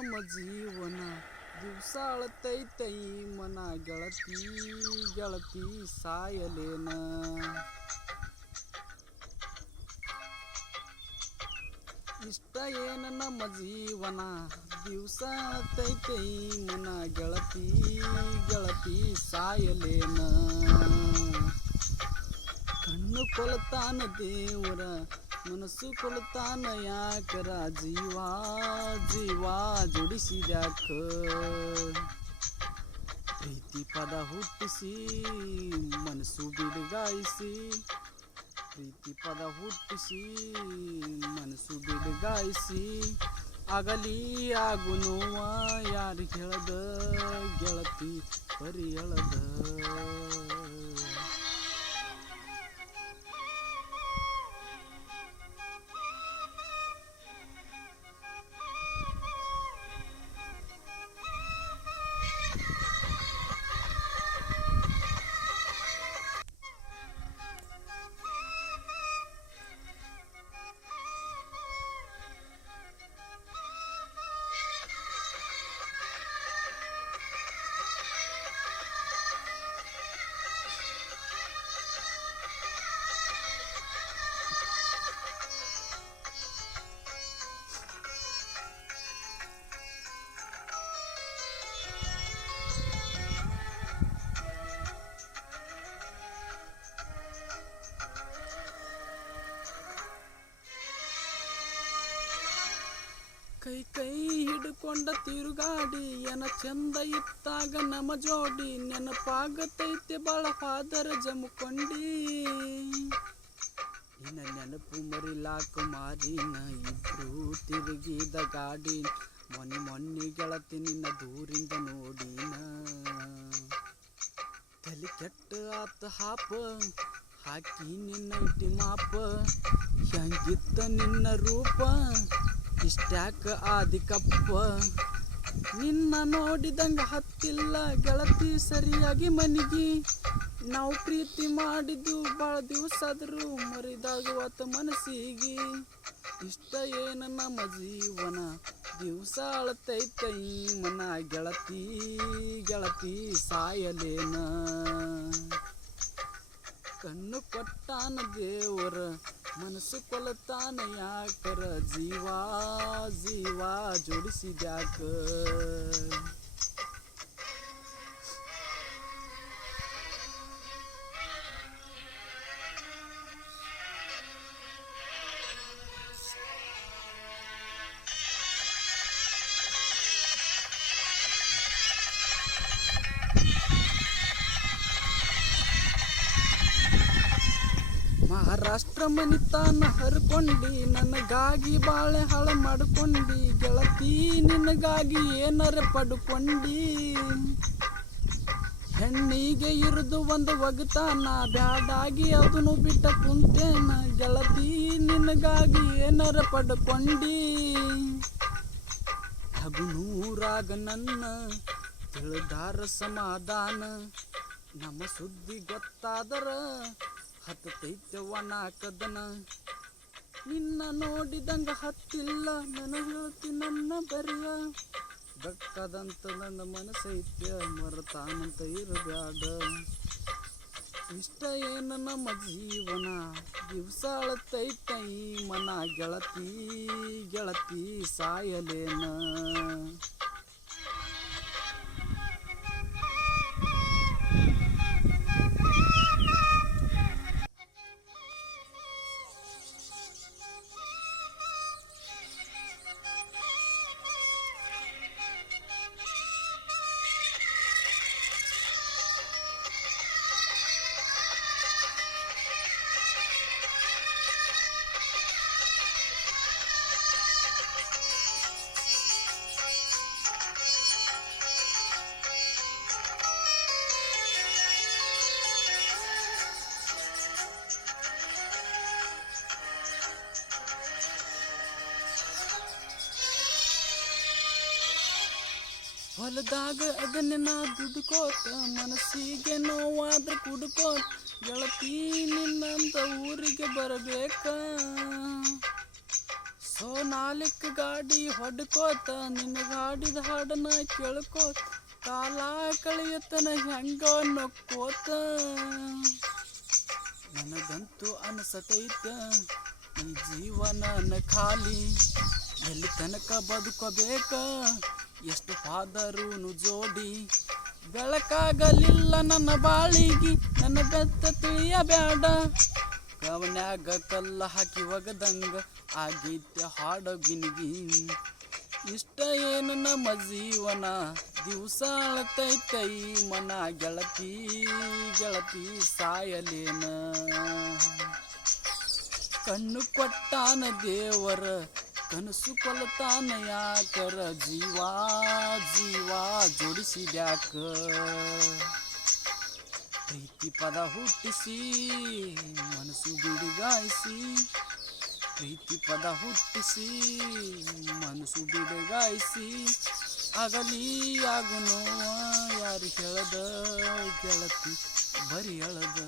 ನಮ್ಮ ಜೀವನ ದಿವಸ ಅಳತೈತೈ ಮನ ಗೆಳತಿ ಗೆಳತಿ ಸಾಯಲೇನ. ಇಷ್ಟ ಏನ ನಮ್ಮ ಜೀವನ ದಿವಸ ಅಳತೈತೈ ಮನ ಗೆಳತಿ ಗೆಳತಿ ಸಾಯಲೇನ. ಕಣ್ಣು ಕೊಲ್ತಾನ ದೇವರ ಮನಸ್ಸು ಕೊಲ್ತಾನ ಯಾಕರ ಜೀವ ಜೀವ ಜೋಡಿಸಿದ್ಯಾಕ. ಪ್ರೀತಿ ಪದ ಹುಟ್ಟಿಸಿ ಮನಸ್ಸು ಬಿಡುಗಾಯಿಸಿ, ಪ್ರೀತಿ ಪದ ಹುಟ್ಟಿಸಿ ಮನಸ್ಸು ಬಿಡುಗಾಯಿಸಿ, ಆಗಲಿ ಆಗು ನೋವ ಯಾರಿಗೆ ಹೇಳದ ಗೆಳತಿ ಬರಿ ಹೇಳದ. ಕೈ ಕೈ ಹಿಡ್ಕೊಂಡ ತಿರುಗಾಡಿ ಏನ ಚಂದ ಇತ್ತಾಗ ನಮ್ಮ ಜೋಡಿ, ನೆನಪಾಗತೈತೆ ಬಾಳ ಫಾದರ ಜಮುಕೊಂಡಿ. ನಿನ್ನ ನೆನಪು ಮರಿಲಾಕ ಮಾರಿನ ಇಬ್ರು ತಿರುಗಿದ ಗಾಡಿ, ಮೊನ್ನೆ ಗೆಳತಿ ನಿನ್ನ ದೂರಿಂದ ನೋಡಿನ. ತಲೆ ಕೆಟ್ಟ ಆತ ಹಾಪ ಹಾಕಿ ನಿನ್ನ ಇಟ್ಟಿ ಮಾಪ, ಹೆಂಗಿತ್ತ ನಿನ್ನ ರೂಪ ಇಷ್ಟ್ಯಾಕ ಆದಿಕಪ್ಪ. ನಿನ್ನ ನೋಡಿದಂಗ ಹತ್ತಿಲ್ಲ ಗೆಳತಿ ಸರಿಯಾಗಿ ಮನಿಗಿ, ನಾವು ಪ್ರೀತಿ ಮಾಡಿದ್ದು ಭಾಳ ದಿವಸಾದರೂ ಮರಿದಾಗುವತ್ತ ಮನಸ್ಸಿಗೆ. ಇಷ್ಟ ಏನ ನಮ್ಮ ಜೀವನ ದಿವಸ ಅಳತೈತೈ ಮನ ಗೆಳತಿ ಗೆಳತಿ ಸಾಯಲೇನ. ಕಣ್ಣು ಕೊಟ್ಟಾನ ದೇವರ ಮನಸ್ಸು ಕೊಲತಾನ ಯಾಕರ ಜೀವ ಜೀವ ಜೋಡಿಸಿದ್ಯಾಕ. ಮಹಾರಾಷ್ಟ್ರ ಮನಿತಾನ ಹರ್ಕೊಂಡಿ ನನಗಾಗಿ ಬಾಳೆ ಹಾಳ ಮಾಡ್ಕೊಂಡಿ, ಗೆಳತಿ ನಿನಗಾಗಿ ಏನರ ಪಡ್ಕೊಂಡಿ. ಹೆಣ್ಣಿಗೆ ಇರುದು ಒಂದು ಒಗತಾನ ಬ್ಯಾಡಾಗಿ ಅದನ್ನು ಬಿಟ್ಟ ಕುಂತೇನ, ಗೆಳತಿ ನಿನಗಾಗಿ ಏನರ ಪಡ್ಕೊಂಡಿ. ಹಗುನೂರಾಗ ನನ್ನ ತಿಳಿದಾರ ಸಮಾಧಾನ, ನಮ್ಮ ಸುದ್ದಿ ಗೊತ್ತಾದರ ಹತ್ತೈತೆ ಒಣ ಕದನ. ನಿನ್ನ ನೋಡಿದಂಗ ಹತ್ತಿಲ್ಲ ನನ್ನ ಹೇಳ್ತಿ ನನ್ನ ಬರಿಯ, ಬೆಕ್ಕದಂತ ನನ್ನ ಮನಸ್ಸೈತ್ಯ ಮರತಾನಂತ ಇರಬ್ಯಾಡ. ಇಷ್ಟ ಏನ ನಮ್ಮ ಜೀವನ ದಿವಸ ಅಳತೈತೈ ಮನ ಗೆಳತಿ ಗೆಳತಿ ಸಾಯಲೇನ. ಹೊಲದಾಗ ಅದನ್ನ ನಾ ದುಡ್ಕೋತ, ಮನಸ್ಸಿಗೆ ನೋವಾದ್ರೆ ಕುಡ್ಕೋತ, ಗೆಳತಿ ನಿನ್ನಂತ ಊರಿಗೆ ಬರಬೇಕ. ನಾಲ್ಕು ಗಾಡಿ ಹೊಡ್ಕೋತ ನಿನ್ನ ಗಾಡಿದ ಹಾಡನ್ನ ಕೇಳ್ಕೋತ ಕಾಲ ಕಳೆಯತನ ಹೆಂಗ ನಕ್ಕೋತ ನನಗಂತೂ ಅನಸತೈತ ಈ ಜೀವನನ ಖಾಲಿ ಎಲ್ಲಿ ತನಕ ಬದುಕಬೇಕ ಎಷ್ಟು ಹಾದರೂನು ಜೋಡಿ ಬೆಳಕಾಗಲಿಲ್ಲ ನನ್ನ ಬಾಳಿಗೆ ನನ್ನ ಬೆತ್ತ ತಿಳಿಯಬೇಡ ಕವನ್ಯಾಗ ಕಲ್ಲ ಹಾಕಿ ಒಗದಂಗ ಆಗೈತೆ ಹಾಡಗಿನಿಗಿ ಇಷ್ಟ ಏನು ನಮ್ಮ ಜೀವನ ದಿವಸ ಅಳತೈತೈ ಮನ ಗೆಳತಿ ಗೆಳತಿ ಸಾಯಲೇನ ಕಣ್ಣು ಕೊಟ್ಟಾನ ದೇವರ ಕನಸು ಕೊಲತಾನ ಯಾಕರ ಜೀವ ಜೀವ ಜೋಡಿಸಿದ್ಯಾಕ ಪ್ರೀತಿ ಪದ ಹುಟ್ಟಿಸಿ ಮನಸ್ಸು ಬಿಡುಗಾಯಿಸಿ ಪ್ರೀತಿ ಪದ ಹುಟ್ಟಿಸಿ ಮನಸ್ಸು ಬಿಡುಗಾಯಿಸಿ ಆಗಲಿ ಆಗುನೋ ಯಾರು ಹೇಳದ ಗೆಳತಿ ಬರಿ ಹೇಳದ